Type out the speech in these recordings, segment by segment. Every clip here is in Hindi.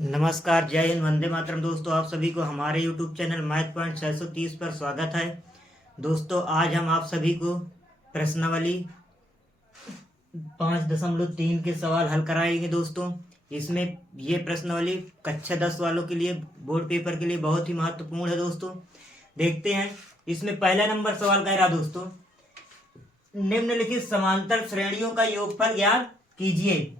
नमस्कार, जय हिंद, वंदे मातरम। दोस्तों, आप सभी को हमारे YouTube चैनल मैथ पॉइंट 630 पर स्वागत है। दोस्तों, आज हम आप सभी को प्रश्नावली 5.3 के सवाल हल कराएंगे। दोस्तों, इसमें ये प्रश्नावली कक्षा 10 वालों के लिए, बोर्ड पेपर के लिए बहुत ही महत्वपूर्ण है। दोस्तों, देखते हैं। इसमें पहला नंबर सवाल कह रहा दोस्तों, निम्नलिखित समांतर श्रेणियों का योगफल ज्ञात कीजिए।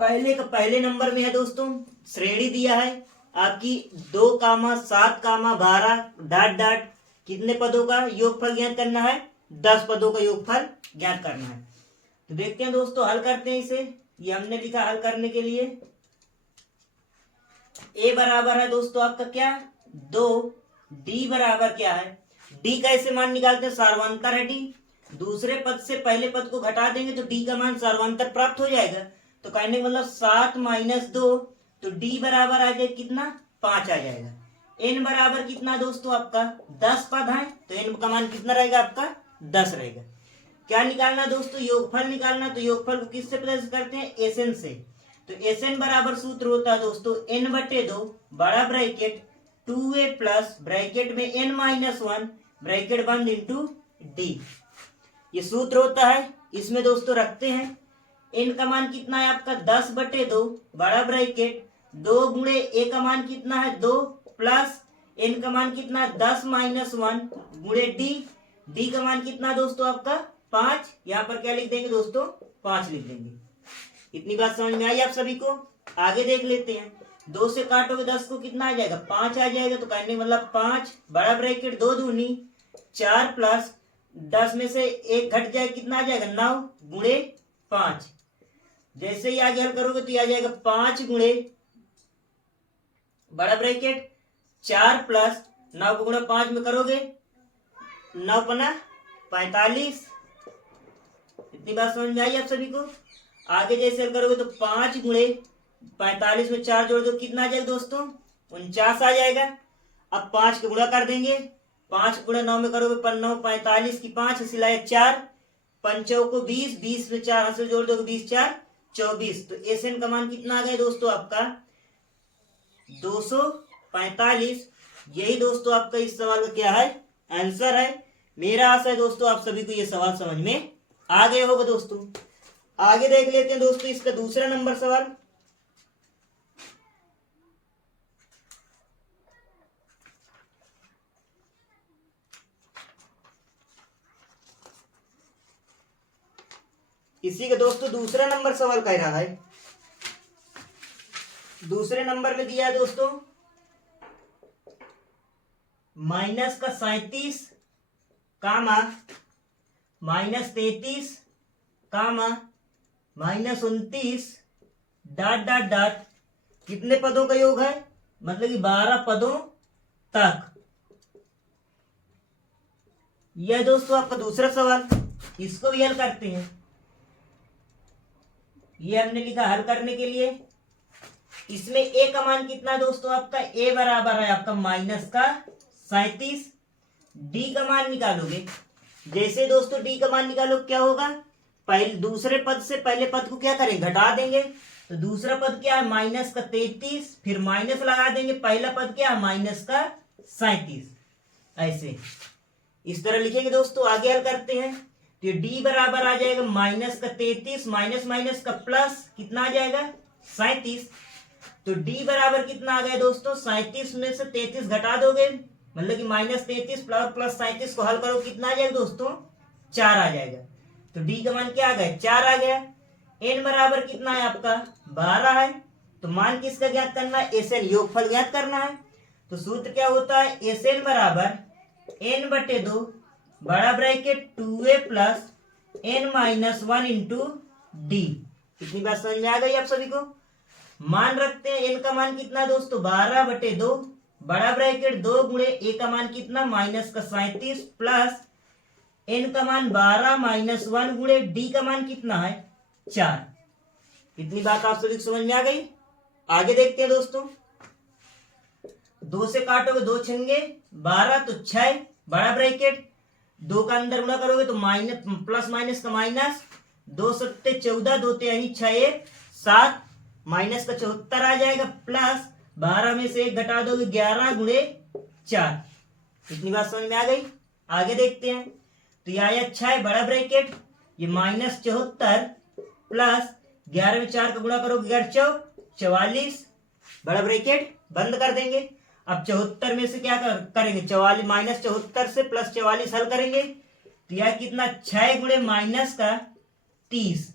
पहले नंबर में है दोस्तों, श्रेणी दिया है आपकी 2, 7, 12 ... कितने पदों का योगफल ज्ञात करना है? 10 पदों का योगफल ज्ञात करना है। तो देखते हैं दोस्तों, हल करते हैं इसे। ये हमने लिखा हल करने के लिए। ए बराबर है दोस्तों आपका क्या? 2। डी बराबर क्या है? डी का ऐसे मान निकालते हैं, सर्वांतर है डी। दूसरे पद से पहले पद को घटा देंगे तो डी का मान सर्वांतर प्राप्त हो जाएगा। तो कहने का मतलब 7 - 2, तो डी बराबर आ जाएगा कितना? 5 आ जाएगा। एन बराबर कितना दोस्तों आपका? 10 पद है, तो एन का मान कितना रहेगा आपका? 10 रहेगा। क्या निकालना दोस्तों? योगफल निकालना। तो योगफल को किससे प्रदर्शित करते हैं? एसएन से। तो एसएन बराबर सूत्र होता है दोस्तों n/2 बड़ा ब्रैकेट 2a प्लस ब्रैकेट में n-1 ब्रैकेट बंद इंटू डी। ये सूत्र होता है। इसमें दोस्तों रखते हैं n का मान कितना है आपका? 10/2 बड़ा ब्रैकेट 2 गुणे a का मान कितना है? 2 प्लस n का मान कितना है? 10 - 1 गुणे डी का मान कितना दोस्तों आपका? 5। यहाँ पर क्या लिख देंगे दोस्तों? 5 लिख देंगे। इतनी बात समझ में आई आप सभी को? आगे देख लेते हैं। 2 से काटोगे 10 को कितना आ जाएगा? 5 आ जाएगा। तो कहने मतलब 5 बड़ा ब्रैकेट 2 दूनी 4 प्लस 10 में से 1 घट जाए कितना आ जाएगा? 9 गुणे 5। जैसे ही आगे हल करोगे तो आ जाएगा 5 गुणे बड़ा ब्रैकेट 4 प्लस 9 को गुणा 5 में करोगे 9 पना 45। इतनी बात समझ में आई आप सभी को? आगे जैसे हल करोगे तो 5 गुणे 45 में 4 जोड़ दो कितना आ जाएगा दोस्तों? 49 आ जाएगा। अब 5 के गुणा कर देंगे। 5 गुणा 9 में करोगे 9 45 की 5 सिलाए 4 पंचों को 20 20 में 4 हाथ से जोड़ दोगे 20 4 24। तो एसएन का मान कितना आ गया दोस्तों आपका? 245। यही दोस्तों आपका इस सवाल का क्या है? आंसर है। मेरा आशा है दोस्तों आप सभी को ये सवाल समझ में आ गए होगा। दोस्तों, आगे देख लेते हैं दोस्तों इसका दूसरा नंबर सवाल। इसी का दोस्तों दूसरा नंबर सवाल कह रहा है। दूसरे नंबर में दिया है दोस्तों -37 कामा -33 कामा -29 ... कितने पदों का योग है? मतलब कि 12 पदों तक। यह दोस्तों आपका दूसरा सवाल। इसको भी हल करते हैं। ये हमने लिखा हल करने के लिए। इसमें ए का मान कितना दोस्तों आपका? ए बराबर है आपका -37। डी का मान निकालोगे। जैसे दोस्तों डी का मान निकालो क्या होगा? पहले दूसरे पद से पहले पद को क्या करेंगे? घटा देंगे। तो दूसरा पद क्या है? -33, फिर माइनस लगा देंगे। पहला पद क्या है? -37। ऐसे इस तरह लिखेंगे दोस्तों। आगे हल करते हैं। तो ये डी बराबर आ जाएगा -33 माइनस माइनस का प्लस कितना आ जाएगा? 37। तो डी बराबर कितना आ गया दोस्तों? 37 में से 33 घटा दोगे मतलब कि -33 प्लस 37 को हल करो कितना आ जाएगा दोस्तों? 4 आ जाएगा। तो डी का मान क्या आ गया? 4 आ गया। एन बराबर कितना है आपका? 12 है। तो मान किसका ज्ञात करना है? एसएन, योगफल ज्ञात करना है। तो सूत्र क्या होता है? एसएन बराबर n/2 बड़ा bracket 2a plus n-1 into D. कितनी बात समझ में आ गई आप सभी को? मान रखते हैं n का मान कितना दोस्तों? 12/2 बड़ा ब्रैकेट 2 गुणे a का मान कितना? -37 प्लस n का मान 12 - 1 गुणे d का मान कितना है? 4। इतनी बात आप सभी को समझ में आ गई? आगे देखते हैं दोस्तों। 2 से काटोगे 2 छंगे 12 तो 6 बड़ा ब्रैकेट 2 का अंदर गुणा करोगे तो प्लस माइनस का माइनस 2 × 7 = 14 2 × 3 = 6 7 माइनस का 74 आ जाएगा, प्लस 12 में से 1 घटा दोगे 11 गुणे 4। इतनी बात समझ में आ गई। आगे देखते हैं। तो ये आया 6 बड़ा ब्रैकेट, ये -74 प्लस 11 में 4 का गुणा करोगे 11 चौक 44, बड़ा ब्रैकेट बंद कर देंगे। अब 74 में से क्या करेंगे 44 -74 से +44 हल करेंगे तो यह कितना 6 गुणे माइनस का 30,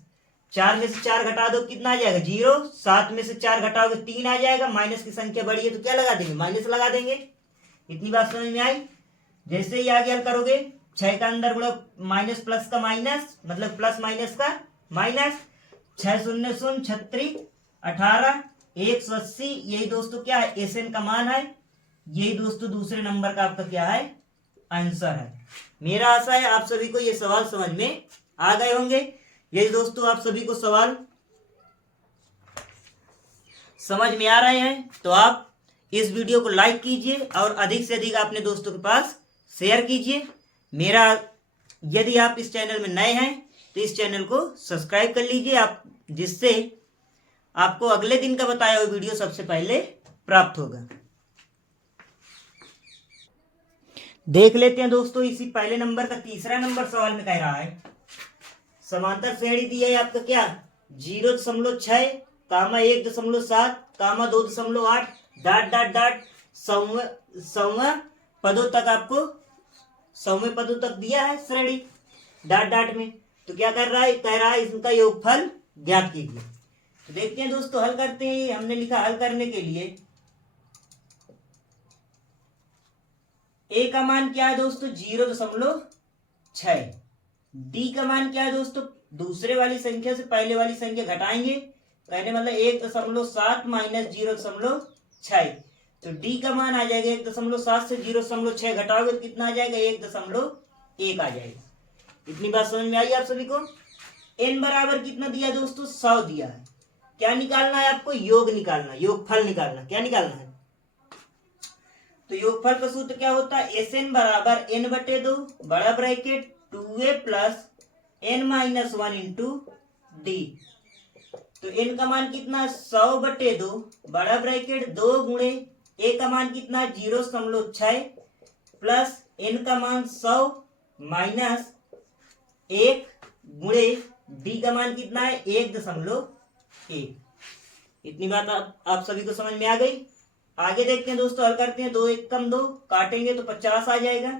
4 में से 4 घटा दो कितना आ जाएगा 0, 7 में से 4 घटाओगे 3 आ जाएगा, माइनस की संख्या बड़ी है तो क्या लगा देंगे माइनस लगा देंगे। इतनी बात समझ में आई। जैसे ही आगे हल करोगे 6 का अंदर गुणा माइनस प्लस का माइनस मतलब प्लस माइनस का माइनस, 6 शून्य शून्य 36 18 180, यही दोस्तों क्या है एसएन का मान है, यही दोस्तों दूसरे नंबर का आपका क्या है आंसर है। मेरा आशा है आप सभी को ये सवाल समझ में आ गए होंगे। यही दोस्तों आप सभी को सवाल समझ में आ रहे हैं तो आप इस वीडियो को लाइक कीजिए और अधिक से अधिक अपने दोस्तों के पास शेयर कीजिए। मेरा यदि आप इस चैनल में नए हैं तो इस चैनल को सब्सक्राइब कर लीजिए आप, जिससे आपको अगले दिन का बताया हुआ वीडियो सबसे पहले प्राप्त होगा। देख लेते हैं दोस्तों इसी पहले नंबर का तीसरा नंबर सवाल में कह रहा है समांतर श्रेणी दी है आपका क्या 0.6 कामा 1.7 कामा 2.8 डाट डाट डाट सौवें पदों तक आपको सौवें पदों तक दिया है श्रेणी डाट डाट में। तो क्या कर रहा है कह रहा है इसका योगफल ज्ञात कीजिए। तो देखते हैं दोस्तों हल करते हैं। हमने लिखा हल करने के लिए ए का मान क्या है दोस्तों 0.6, डी का मान क्या है दोस्तों दूसरे वाली संख्या से पहले वाली संख्या घटाएंगे, कहने मतलब 1.7 माइनस 0.6, तो डी का मान आ जाएगा 1.7 से 0.6 घटाओगे तो कितना आ जाएगा 1.1 आ जाएगा। इतनी बात समझ में आई आप सभी को। n बराबर कितना दिया दोस्तों 100 दिया है। क्या निकालना है आपको योग निकालना, योगफल निकालना। क्या निकालना है तो योगफल का सूत्र क्या होता है एसएन बराबर n/2 बड़ा bracket 2a plus n-1 into D. तो n का मान कितना 100/2 बड़ा ब्रैकेट 2 गुणे a का मान कितना 0.6 प्लस n का मान 100 माइनस 1 गुणे d का मान कितना है 1.1। इतनी बात आप सभी को समझ में आ गई। आगे देखते हैं दोस्तों हल करते हैं। 2 1 कम 2 काटेंगे तो 50 आ जाएगा।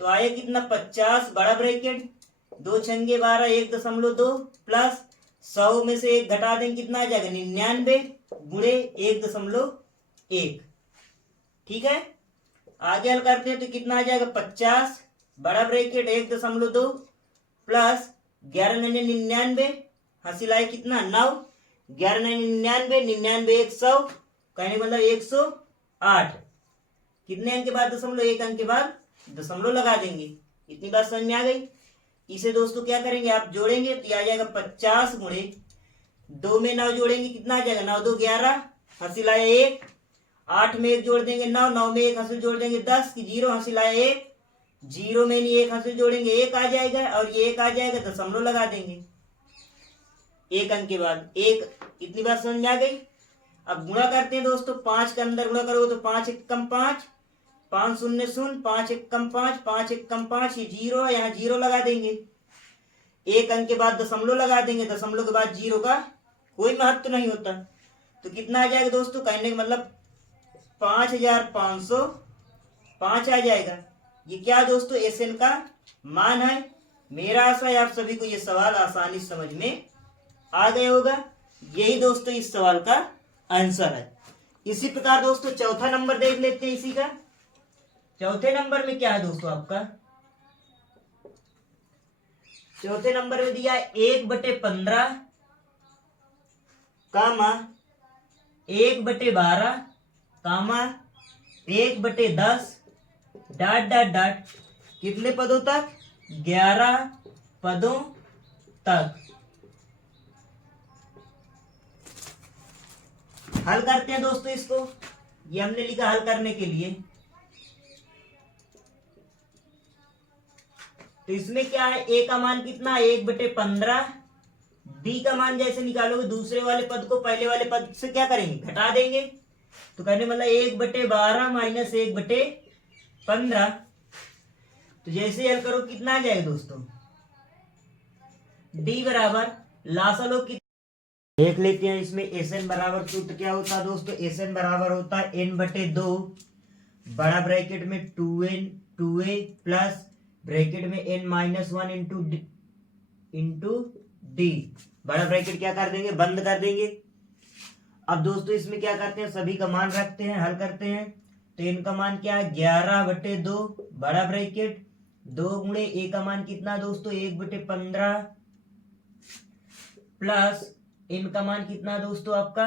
तो आया कितना 50 बड़ा ब्रैकेट 2 छंगे 12 1.2 प्लस 100 में से 1 घटा देंगे कितना आ जाएगा 99 गुणे 1.1। ठीक है। आगे हल करते हैं तो कितना आ जाएगा 50 बड़ा ब्रैकेट 1.2 प्लस 11 99 हंसी लाए कितना 9 11 99 99 100 कहने मतलब 108। कितने अंक के बाद दशमलव 1 अंक के बाद दशमलव लगा देंगे। इतनी बात समझ में आ गई। इसे दोस्तों क्या करेंगे आप जोड़ेंगे तो आ जाएगा 50 गुणे 2 में 9 जोड़ेंगे कितना आ जाएगा 9 2 11 हंसी लाए 1, 8 में 1 जोड़ देंगे 9, 9 में 1 हंसी जोड़ देंगे 10 की 0 हंसी लाए 1, 0 में नहीं 1 हंसी जोड़ेंगे 1 आ जाएगा और ये 1 आ जाएगा दशमलव लगा देंगे 1 अंक के बाद 1। इतनी बात समझ में आ गई। अब गुणा करते हैं दोस्तों 5 के अंदर गुणा करोगे तो 5 1 कम 5 5 0 0 5 1 कम 5 5 1 कम 5 ये 0 है यहाँ 0 लगा देंगे। 1 अंक के बाद दशमलव लगा देंगे, दशमलव के बाद 0 का कोई महत्व नहीं होता। तो कितना आ जाएगा दोस्तों कहने का मतलब 5505 आ जाएगा। ये क्या दोस्तों एसएन का मान है। मेरा आशा है आप सभी को ये सवाल आसानी समझ में आ गया होगा। यही दोस्तों इस सवाल का आंसर है। इसी प्रकार दोस्तों चौथा नंबर देख लेते हैं इसी का। चौथे नंबर में क्या है दोस्तों आपका चौथे नंबर में दिया है 1/15 कामा 1/12 कामा 1/10 डाट डाट डाट कितने पदों तक 11 पदों तक। हल करते हैं दोस्तों इसको। ये हमने लिखा हल करने के लिए। तो इसमें क्या है a का मान कितना 1/15 डी का मान जैसे निकालोगे दूसरे वाले पद को पहले वाले पद से क्या करेंगे, घटा देंगे। तो कहने मतलब 1/12 माइनस 1/15। तो जैसे हल करो कितना आ जाएगा दोस्तों, डी बराबर लासा लोग देख लेते हैं। इसमें एस एन बराबर सूत्र क्या होता है दोस्तों, एस एन बराबर होता है n/2 बड़ा ब्रैकेट में 2a प्लस ब्रैकेट में n-1 इंटू डी। बड़ा ब्रैकेट क्या कर देंगे, बंद कर देंगे। अब दोस्तों इसमें क्या करते हैं, सभी का मान रखते हैं, हल करते हैं। तो n का मान क्या है 11/2 बड़ा ब्रैकेट 2 गुणे a का मान कितना दोस्तों 1/15 प्लस n का मान कितना दोस्तों आपका,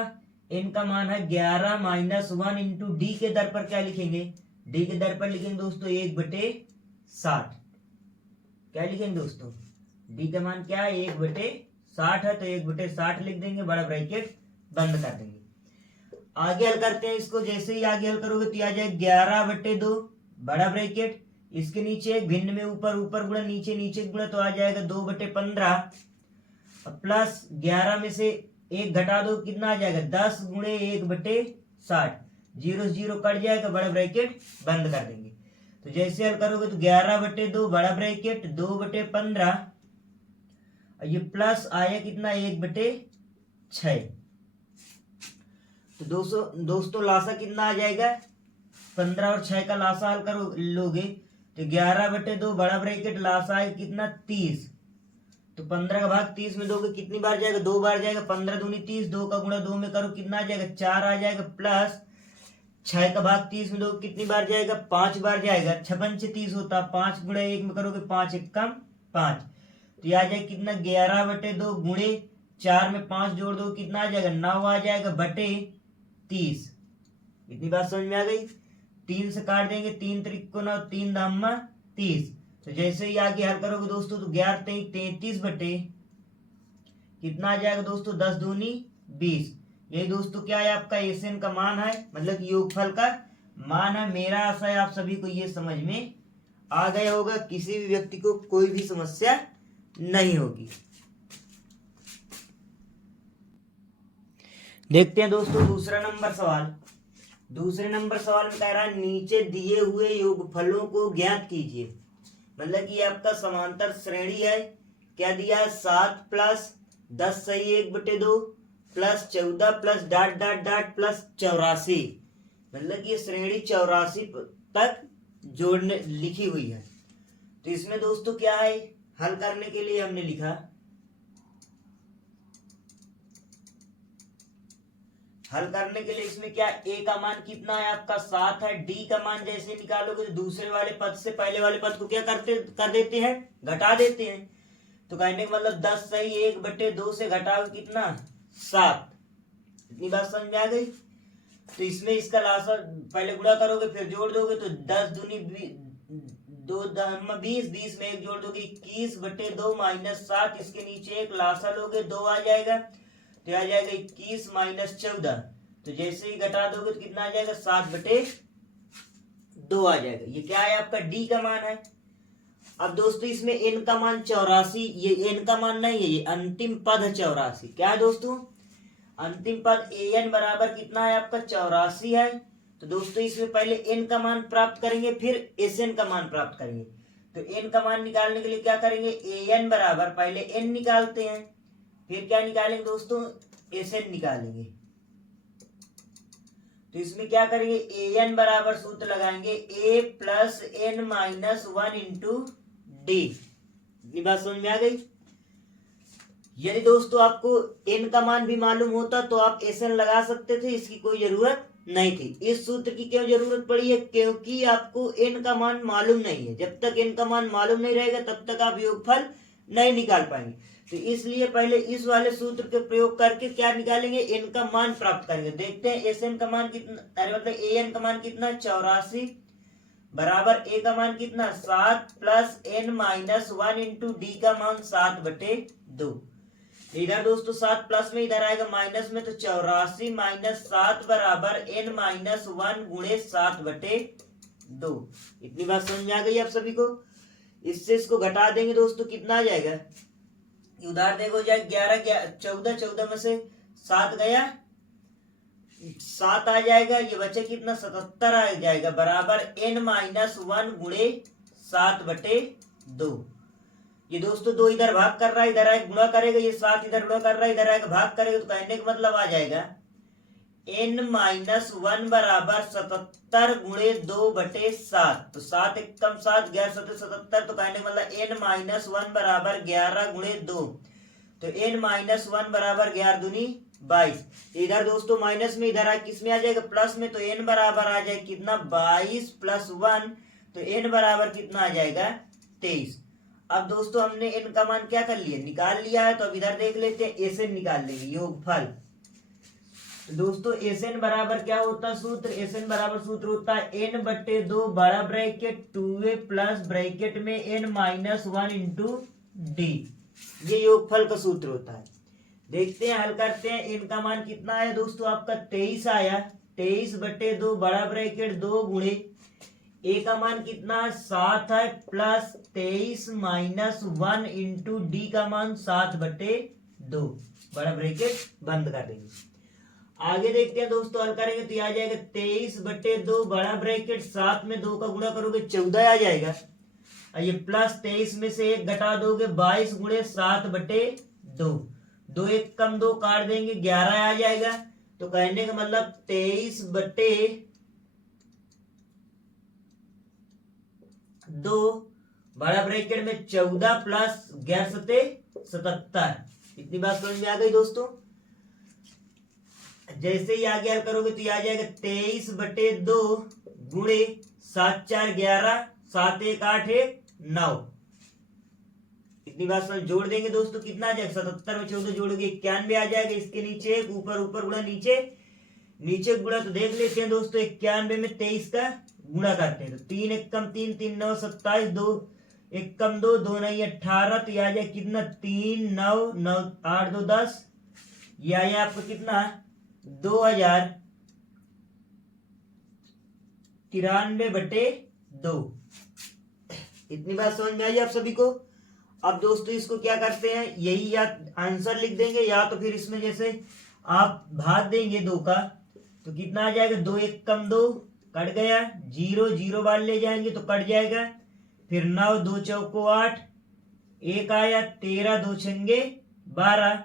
n का मान है 11-1 इंटू डी के दर पर क्या लिखेंगे, डी के दर पर लिखेंगे दोस्तों 1/60। क्या लिखेंगे दोस्तों, डी का मान क्या है 1/60 है, तो 1/60 लिख देंगे, बड़ा ब्रैकेट बंद कर देंगे। आगे हल करते हैं इसको। जैसे ही आगे हल करोगे तो आ जाए 11/2 बड़ा ब्रैकेट, इसके नीचे एक भिन्न में ऊपर ऊपर गुणा नीचे नीचे गुणा, तो आ जाएगा 2/15 प्लस 11 में से 1 घटा दो कितना आ जाएगा 10 गुणे 1/60, 0 0 कट जाएगा, बड़ा ब्रैकेट बंद कर देंगे। तो जैसे हल करोगे तो 11/2 बड़ा ब्रैकेट 2/15, ये प्लस आया कितना 1/6। तो दोस्तों लासा कितना आ जाएगा, 15 और 6 का लासा हल करो लोगे तो 11/2 बड़ा ब्रैकेट लासा है कितना 30। तो 15 का भाग 30 में दोगे कितनी बार जाएगा, 2 बार जाएगा, 15 दूनी 30, 2 का गुणा 2 में करो कितना आ जाएगा 4 आ जाएगा, प्लस 6 का भाग 30 में दोगे कितनी बार जाएगा 5 बार जाएगा, 6 से 30 होता, 5 गुणा 1 में करोगे 5 1 कम 5, तो ये आ जाएगा कितना 11/2 गुणे 4 में 5 जोड़ दो कितना आ जाएगा 9 आ जाएगा बटे 30। इतनी बात समझ में आ गई। 3 से काट देंगे, 3 त्रिक को 9, 3 दाम 30। तो जैसे ही आगे हल करोगे दोस्तों तो 11 33 बटे कितना आ जाएगा दोस्तों 10 दूनी 20। ये दोस्तों क्या है आपका एसएन का मान है, मतलब योगफल का मान है। मेरा आशा है आप सभी को ये समझ में आ गया होगा, किसी भी व्यक्ति को कोई भी समस्या नहीं होगी। देखते हैं दोस्तों दूसरा नंबर सवाल। दूसरे नंबर सवाल में कह रहा है नीचे दिए हुए योगफलों को ज्ञात कीजिए। मतलब कि आपका समांतर श्रेणी है, क्या दिया है 7 प्लस 10 सही 1/2 plus 14 plus dot dot dot plus 84। मतलब कि ये श्रेणी 84 तक जोड़ने लिखी हुई है। तो इसमें दोस्तों क्या है, हल करने के लिए हमने लिखा, हल करने के लिए इसमें क्या ए का मान कितना है आपका 7 है, डी का मान जैसे निकालोगे तो दूसरे वाले पद से पहले वाले पद को क्या कर देते हैं, घटा देते हैं। तो कहने का मतलब 10 सही 1/2 से घटाओ कितना 7। इतनी बात समझ में आ गई। तो इसमें इसका लासा पहले गुणा करोगे फिर जोड़ दोगे तो 10 दूनी 2 20, 20 में 1 जोड़ दोगे 21/2 माइनस 7, इसके नीचे एक लासा लोगे 2 आ जाएगा, तो आ जाएगा 21 माइनस 14। तो जैसे ही घटा दोगे तो कितना आ जाएगा 7/2 आ जाएगा। ये क्या है आपका डी का मान है। अब दोस्तों इसमें n का मान 84, ये n का मान नहीं है, ये अंतिम पद है 84। क्या है दोस्तों, अंतिम पद an बराबर कितना है आपका 84 है। तो दोस्तों इसमें पहले n का मान प्राप्त करेंगे फिर sn का मान प्राप्त करेंगे। तो n का मान निकालने के लिए क्या करेंगे, an बराबर पहले n निकालते हैं, फिर क्या निकालेंगे दोस्तों एसएन निकालेंगे। तो इसमें क्या करेंगे an बराबर सूत्र लगाएंगे a plus n-1 into D. इतनी बात समझ में आ गई। यदि दोस्तों आपको n का मान भी मालूम होता तो आप एसएन लगा सकते थे, इसकी कोई जरूरत नहीं थी। इस सूत्र की क्यों जरूरत पड़ी है, क्योंकि आपको n का मान मालूम नहीं है। जब तक n का मान मालूम नहीं रहेगा तब तक आप योगफल नहीं निकाल पाएंगे। तो इसलिए पहले इस वाले सूत्र के प्रयोग करके क्या निकालेंगे, n का मान प्राप्त करेंगे। देखते हैं एसएन का मान कितना, अरे मतलब an का मान कितना 84 बराबर a का मान कितना 7 प्लस n-1 इंटू डी का मान 7/2। इधर दोस्तों 7 प्लस में इधर आएगा माइनस में, तो 84 माइनस 7 बराबर n-1 गुणे 7/2। इतनी बात समझ में आ गई आप सभी को। इससे इसको घटा देंगे दोस्तों कितना आ जाएगा, उधार देखो जाए 11 14, 14 में से 7 गया, 7 आ जाएगा, ये बचे कितना 77 आ जाएगा, बराबर n-1 गुणे 7/2। ये दोस्तों 2 इधर भाग कर रहा है, इधर आएगा गुणा करेगा, ये 7 इधर गुणा कर रहा है, इधर आएगा भाग करेगा, तो कहने का मतलब आ जाएगा n-1 बराबर 77 गुणे 2/7। तो 7 एकम 7, 11 7 77, तो कहने का मतलब n-1 बराबर 11 गुणे 2। तो n-1 बराबर 11 दूनी 22। इधर दोस्तों माइनस में, इधर किस में आ जाएगा प्लस में, तो n बराबर आ जाएगा कितना 22 + 1, तो n बराबर कितना आ जाएगा 23। अब दोस्तों हमने n का मान क्या कर लिया, निकाल लिया है, तो अब इधर देख लेते हैं Sn निकाल लेंगे, योगफल। तो दोस्तों Sn बराबर क्या होता है सूत्र, Sn बराबर सूत्र होता है n/2 बड़ा ब्रैकेट 2a प्लस ब्रैकेट में n-1 इंटू d। ये योगफल का सूत्र होता है। देखते हैं, हल करते हैं। n का मान कितना आया दोस्तों, आपका 23 आया। 23/2 बड़ा ब्रैकेट 2 गुणे a का मान कितना 7 है, प्लस 23 - 1 इंटू d का मान 7/2, बड़ा ब्रैकेट बंद कर देंगे। आगे देखते हैं दोस्तों, हल करेंगे तो आ जाएगा 23/2 बड़ा ब्रैकेट 7 में 2 का गुणा करोगे 14 आ जाएगा, ये प्लस 23 में से 1 घटा दोगे 22 गुणे 7/2, 2 1 कम 2 काट देंगे 11 आ जाएगा। तो कहने का मतलब 23/2 बड़ा ब्रैकेट में 14 प्लस 11 × 77। इतनी बात समझ में आ गई दोस्तों। जैसे ही आगे हल करोगे तो आ जाएगा 23/2 गुणे 7 4 11, 7 1 8 1 9। इतनी बात समझ, जोड़ देंगे दोस्तों, कितना आ जाएगा 77 में 14 जोड़ोगे 91 आ जाएगा। इसके नीचे ऊपर ऊपर गुणा नीचे नीचे गुणा, तो देख लेते हैं दोस्तों 91 में 23 का गुणा करते हैं, तो 3 एकम 3 3 9 27, 2 एकम 2 2 9 18, तो आ जाए कितना 3 9 9 8 2 10, ये आया आपको कितना 2093/2। इतनी बात समझ में आई आप सभी को। अब दोस्तों इसको क्या करते हैं, यही या आंसर लिख देंगे, या तो फिर इसमें जैसे आप भाग देंगे 2 का, तो कितना आ जाएगा 2 एकम 2 कट गया, 0 0 बार ले जाएंगे तो कट जाएगा, फिर 9 2 चौको 8 1 आया, 13 2 छंगे 12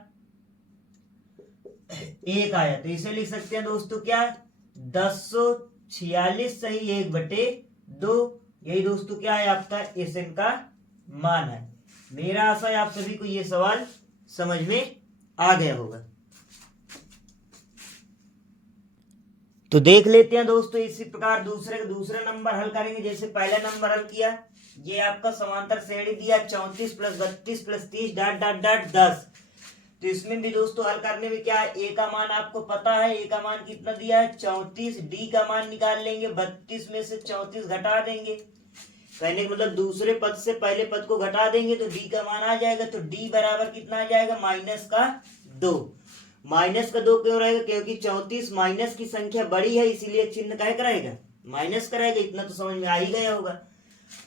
1 आया। तो इसे लिख सकते हैं दोस्तों क्या 1046 सही 1/2। यही दोस्तों क्या है आपका Sn का मान है। मेरा आशा है आप सभी को ये सवाल समझ में आ गया होगा। तो देख लेते हैं दोस्तों, इसी प्रकार दूसरे नंबर हल करेंगे। जैसे पहला नंबर हल किया, ये आपका समांतर श्रेणी दिया 34 + 32 + 30 ... 10। तो इसमें भी दोस्तों हल करने में क्या है, a का मान आपको पता है, a का मान कितना दिया है 34, d का मान निकाल लेंगे, 32 में से 34 घटा देंगे, कहने का मतलब दूसरे पद से पहले पद को घटा देंगे तो d का मान आ जाएगा। तो d बराबर कितना आ जाएगा -2। -2 क्यों रहेगा, क्योंकि 34 माइनस की संख्या बड़ी है, इसीलिए चिन्ह क्या करेगा माइनस कराएगा। इतना तो समझ में आ ही गया होगा।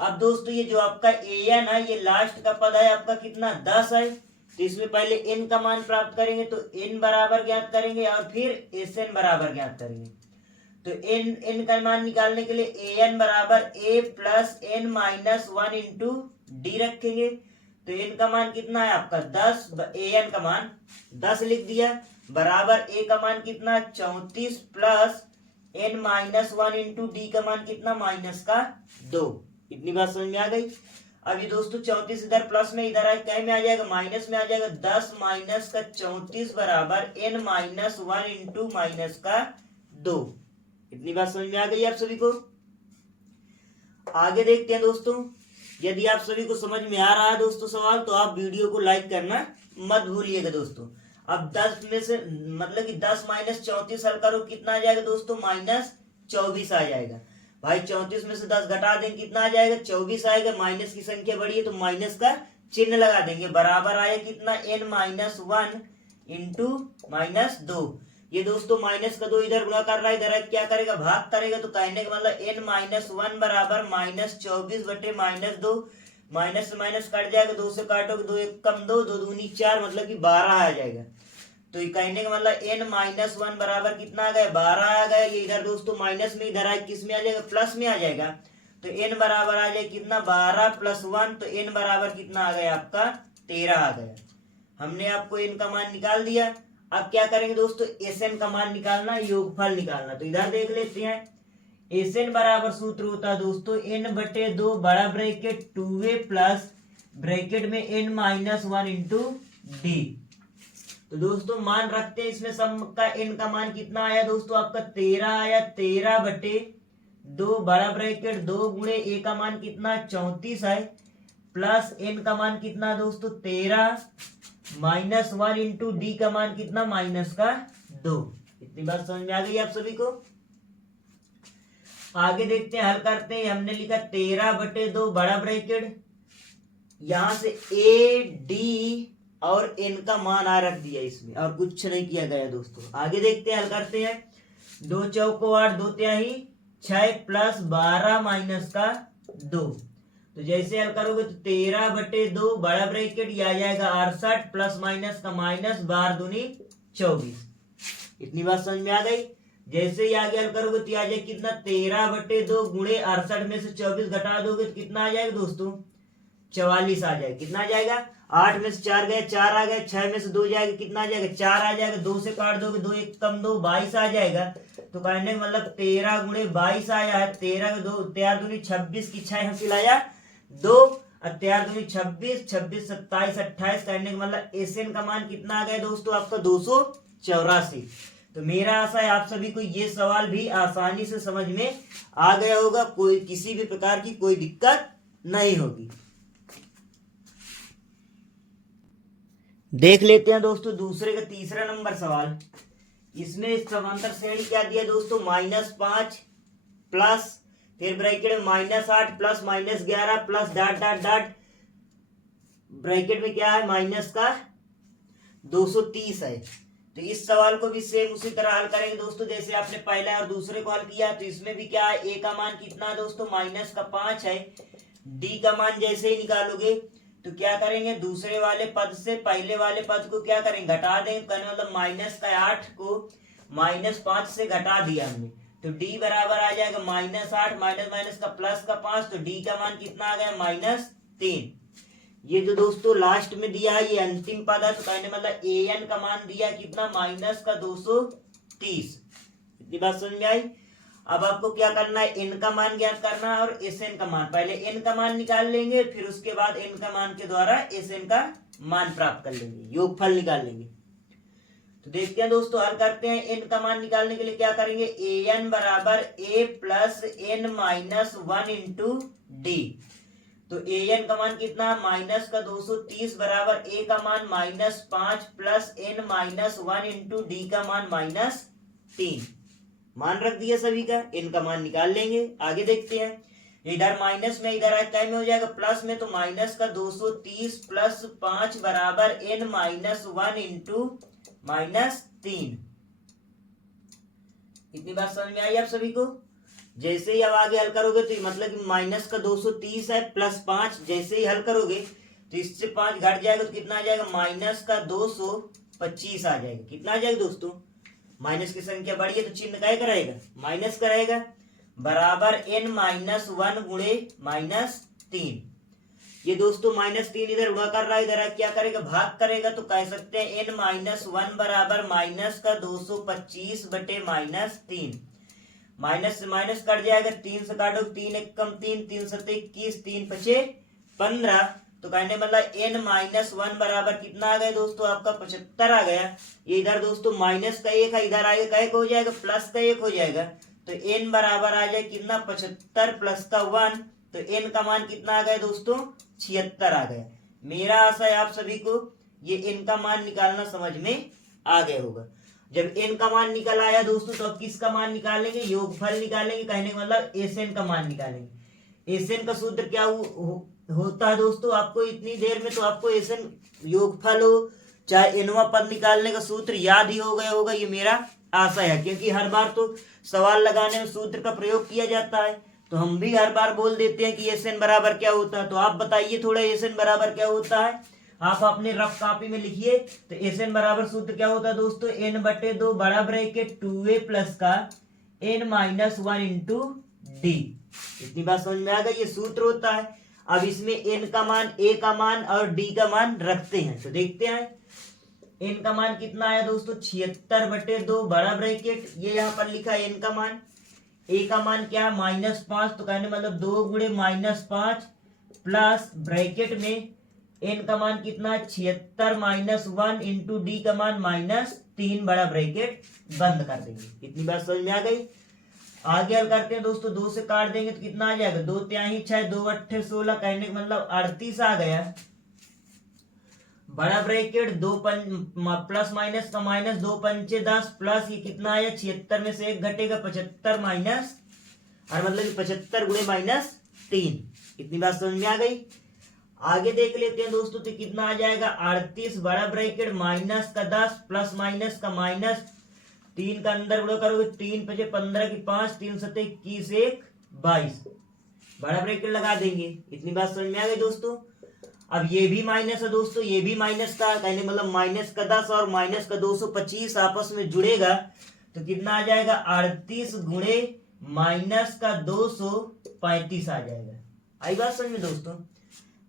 अब दोस्तों ये जो आपका an है, ये लास्ट का पद है आपका कितना 10 है, तो इसमें पहले n का मान प्राप्त करेंगे, तो n बराबर ज्ञात करेंगे और फिर Sn बराबर ज्ञात करेंगे। तो n का मान निकालने के लिए an बराबर a plus n-1 into D रखेंगे। तो n का मान कितना है आपका 10, an का मान 10 लिख दिया, बराबर a का मान कितना 34 प्लस n-1 इंटू डी का मान कितना -2। इतनी बात समझ में आ गई। अब ये दोस्तों 34 इधर प्लस में, इधर क्या में आ जाएगा माइनस में आ जाएगा, 10 - 34 बराबर n-1 इंटू -2। इतनी बात समझ में आ गई आप सभी को। आगे देखते हैं दोस्तों। यदि आप सभी को समझ में आ रहा है दोस्तों सवाल, तो आप वीडियो को लाइक करना मत भूलिएगा दोस्तों। अब 10 में से मतलब कि 10 - 34 हल करो, कितना आ जाएगा दोस्तों -24 आ जाएगा। भाई 34 में से 10 घटा देंगे, कितना आ जाएगा 24 आएगा। माइनस की संख्या बड़ी है तो माइनस का चिन्ह लगा देंगे, बराबर आया कितना n-1 इंटू -2। ये दोस्तों माइनस का 2 इधर गुणा कर रहा है, इधर क्या करेगा भाग करेगा, तो कहने का मतलब n-1 बराबर -24/-2। माइनस से माइनस कट जाएगा, 2 से काटोगे 2 एक कम 2, 2 दूनी 4, मतलब कि 12 आ जाएगा। तो ये कहने का मतलब n-1 बराबर कितना आ गया, 12 आ गया। ये इधर दोस्तों माइनस में, इधर किस में आ जाएगा, प्लस में आ जाएगा। तो n बराबर आ जाए कितना, 12 + 1, तो n बराबर कितना आ गया आपका, 13 आ गया। हमने आपको n का मान निकाल दिया। अब क्या करेंगे दोस्तों, Sn का मान निकालना, योगफल निकालना। तो इधर देख लेते हैं, Sn बराबर सूत्र होता है दोस्तों n/2 बड़ा ब्रैकेट 2a प्लस ब्रैकेट में n-1 इंटू डी। तो दोस्तों मान रखते हैं, इसमें सम का n का मान कितना आया दोस्तों, आपका 13 आया। 13/2 बड़ा ब्रैकेट 2 गुणे a का मान कितना, 34 है, प्लस n का मान कितना दोस्तों 13, -1 इंटू डी का मान कितना, -2। इतनी बात समझ में आ गई आप सभी को। आगे देखते हैं, हल करते हैं। हमने लिखा 13/2 बड़ा ब्रैकेट, यहां से ए डी और एन का मान आ रख दिया इसमें, और कुछ नहीं किया गया दोस्तों। आगे देखते हैं, हल करते हैं। 2 चौको 8, 2 तिहाई 6 प्लस 12 माइनस का 2। तो जैसे हल करोगे तो 13/2 बड़ा ब्रैकेट, यह आ जाएगा 68 प्लस माइनस का माइनस, 12 दूनी 24। इतनी बात समझ में आ गई। जैसे ही आगे हल करोगे तो आ जाए कितना, 13/2 गुणे 68 में से 24 घटा दोगे तो कितना आ जाएगा दोस्तों, 44 आ जाएगा। कितना आ जाएगा, 8 में से 4 गए 4 आ गए, 6 में से 2 जाएगा, कितना आ जाएगा, 4 आ जाएगा। 2 से काट दोगे 2 एक कम 2, 22 आ जाएगा। तो कहने का मतलब 13 गुणे 22 आया है। 13 के 2 13 दूनी 26 की 6 हासिल आया 2, 13 दूनी 26, 26 27 28। कहने का मतलब Sn का मान कितना आ गया दोस्तों, आपका 284। तो मेरा आशा है आप सभी को ये सवाल भी आसानी से समझ में आ गया होगा, कोई किसी भी प्रकार की कोई दिक्कत नहीं होगी। देख लेते हैं दोस्तों दूसरे का तीसरा नंबर सवाल। इसमें समांतर श्रेणी क्या दिया दोस्तों, -5 प्लस फिर ब्रैकेट में -8 plus -11 plus dot dot dot bracket में क्या है, माइनस का 230 है। तो इस सवाल को भी सेम उसी तरह हल करेंगे दोस्तों, जैसे आपने पहला और दूसरे को हल किया। तो इसमें भी क्या है, ए का मान कितना है दोस्तों, -5 है। डी का मान जैसे ही निकालोगे तो क्या करेंगे, दूसरे वाले पद से पहले वाले पद को क्या करेंगे, घटा देंगे। कहने मतलब -8 को -5 से घटा दिया हमने, तो डी बराबर आ जाएगा -8 माइनस का प्लस का 5। तो डी का मान कितना आ गया, -3। ये जो दोस्तों लास्ट में दिया है ये अंतिम पद है। तो कहने मतलब an का मान दिया कितना, -230। इतनी बात समझ में आई। अब आपको क्या करना है, n का मान ज्ञात करना है और Sn का मान। पहले n का मान निकाल लेंगे, फिर उसके बाद n का मान के द्वारा Sn का मान प्राप्त कर लेंगे, योगफल निकाल लेंगे। तो देखते हैं दोस्तों, हल करते हैं। n का मान निकालने के लिए क्या करेंगे, an बराबर a plus n-1 into D. तो an का मान कितना, -230 बराबर a का मान -5 प्लस n-1 इंटू डी का मान -3। मान रख दिया सभी का, n का मान निकाल लेंगे। आगे देखते हैं, इधर माइनस में इधर क्या में हो जाएगा, प्लस में। तो -230 प्लस 5 बराबर n-1 इंटू -3। इतनी बात समझ में आई आप सभी को। जैसे ही अब आगे हल करोगे तो मतलब कि -230 है प्लस 5, जैसे ही हल करोगे तो इससे 5 घट जाएगा तो कितना आ जाएगा, -225 आ जाएगा। कितना आ जाएगा दोस्तों, माइनस की संख्या बढ़ी है तो चिन्ह क्या करेगा, माइनस करेगा, बराबर n-1 गुणे -3। ये दोस्तों -3 इधर उड़ा कर रहा है, इधर क्या करेगा, भाग करेगा। तो कह सकते हैं n-1 बराबर -225 बटे -3। माइनस से माइनस कट जाएगा, 3 से काटो 3 एक कम 3, 3 सत्ते 21, 3 पचे 15। तो कहने मतलब n-1 बराबर कितना आ गया दोस्तों, आपका 75 आ गया। ये इधर दोस्तों माइनस का 1 है, इधर आएगा क्या हो जाएगा, प्लस का 1 हो जाएगा। तो n बराबर आ जाए कितना, 75 प्लस का 1। तो n का मान कितना आ गया दोस्तों, 76 आ गया। मेरा आशा है आप सभी को ये n का मान निकालना समझ में आ गया होगा। जब n का मान निकल आया दोस्तों तो अब किसका मान निकालेंगे, योगफल निकालेंगे। कहने का मतलब Sn का मान निकालेंगे। Sn का सूत्र क्या होता है दोस्तों, आपको इतनी देर में तो आपको Sn योगफल हो चाहे nवां पद निकालने का सूत्र याद ही हो गया होगा, ये मेरा आशा है। क्योंकि हर बार तो सवाल लगाने में सूत्र का प्रयोग किया जाता है। तो हम भी हर बार बोल देते हैं कि एस एन बराबर क्या होता है। तो आप बताइए थोड़ा एस एन बराबर क्या होता है, आप अपने रफ कॉपी में लिखिए। तो एस एन बराबर सूत्र क्या होता है दोस्तों, एन बटे 2 बड़ा ब्रैकेट 2a प्लस का n माइनस 1 इंटू डी। इतनी बात समझ में आ गई, ये सूत्र होता है। अब इसमें n का मान, a का मान और d का मान रखते हैं। तो देखते हैं n का मान कितना आया दोस्तों, 76 बटे 2 बड़ा ब्रैकेट, ये यहाँ पर लिखा है n का मान। a का मान क्या है -5, तो कहने मतलब 2 गुणे -5 प्लस ब्रैकेट में n का मान कितना 76 माइनस 1 इंटू डी का मान -3 बड़ा ब्रैकेट बंद कर देंगे। इतनी बात समझ में आ गई। आगे हल करते हैं दोस्तों, 2 से काट देंगे तो कितना आ जाएगा, 2 तिहाई 6, 2 अट्ठे 16, कहने का मतलब 38 आ गया। बड़ा ब्रैकेट 2 प्लस माइनस का माइनस 2 पंचे 10 प्लस ये कितना आया 76 में से 1 घटेगा 75 माइनस, और मतलब 75 गुणे -3। इतनी बात समझ में आ गई। आगे देख लेते हैं दोस्तों, तो कितना आ जाएगा 38 बड़ा ब्रैकेट माइनस का 10 प्लस माइनस का माइनस 3 का अंदर गुणा करोगे 3 पचे 15 की 5 3 सत्ते 21 1 22 बड़ा ब्रैकेट लगा देंगे। इतनी बात समझ में आ गई दोस्तों। अब ये भी माइनस है दोस्तों, ये भी माइनस का, कहने मतलब माइनस का 10 और माइनस का 225 आपस में जुड़ेगा तो कितना आ जाएगा 38 गुणे माइनस का 235 आ जाएगा। आई बात समझ में दोस्तों।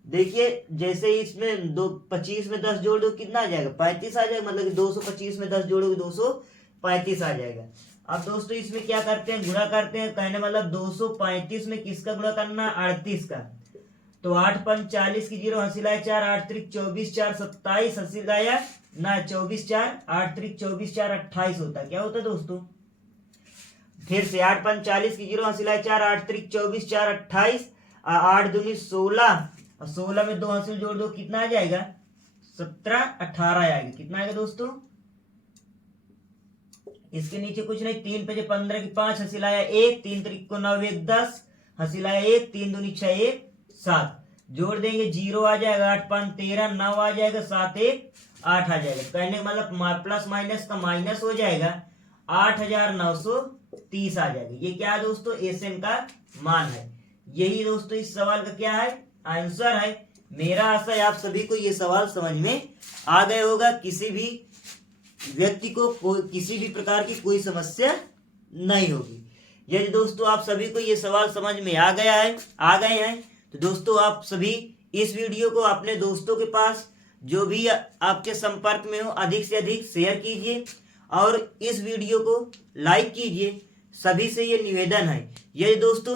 देखिए जैसे इसमें 25 में 10 जोड़ दो कितना आ जाएगा 35 आ जाएगा, मतलब 225 में 10 जोड़ोगे 235 आ जाएगा। अब दोस्तों इसमें क्या करते हैं, गुणा करते हैं, कहने मतलब 235 में किसका गुणा करना 38 का, तो 8 5 40 की 0 हंसी लाया 4 8 3 24 4 27 हंसी लाया ना 24 4 8 3 24 4 28 होता है। क्या होता है दोस्तों, फिर से 8 5 40 की 0 हंसी लाया 4 8 3 24 4 28, 8 दूनी 16 और 16 में 2 हासिल जोड़ दो कितना आ जाएगा 17 18 आएगा। कितना आएगा दोस्तों, इसके नीचे कुछ नहीं, 3 पे 15 की 5 हंसी लाया 1 3 3 को 9 1 10 हंसी लाया 1 3 दूनी 6 1 7 जोड़ देंगे 0 आ जाएगा 8 5 13 9 आ जाएगा 7 1 8 आ जाएगा। कहने का मतलब प्लस माइनस का माइनस हो जाएगा 8930 आ जाएगा। ये क्या है दोस्तों, एसएन का मान है। यही दोस्तों इस सवाल का क्या है, आंसर है। मेरा आशा है आप सभी को ये सवाल समझ में आ गए होगा। किसी भी व्यक्ति को किसी भी प्रकार की कोई समस्या नहीं होगी। यदि दोस्तों आप सभी को ये सवाल समझ में आ गए हैं तो दोस्तों आप सभी इस वीडियो को अपने दोस्तों के पास जो भी आपके संपर्क में हो अधिक से अधिक शेयर कीजिए और इस वीडियो को लाइक कीजिए। सभी से ये निवेदन है। यदि दोस्तों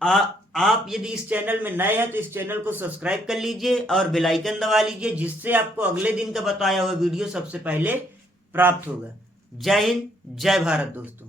आप यदि इस चैनल में नए हैं तो इस चैनल को सब्सक्राइब कर लीजिए और बेल आइकन दबा लीजिए, जिससे आपको अगले दिन का बताया हुआ वीडियो सबसे पहले प्राप्त होगा। जय हिंद, जय भारत दोस्तों।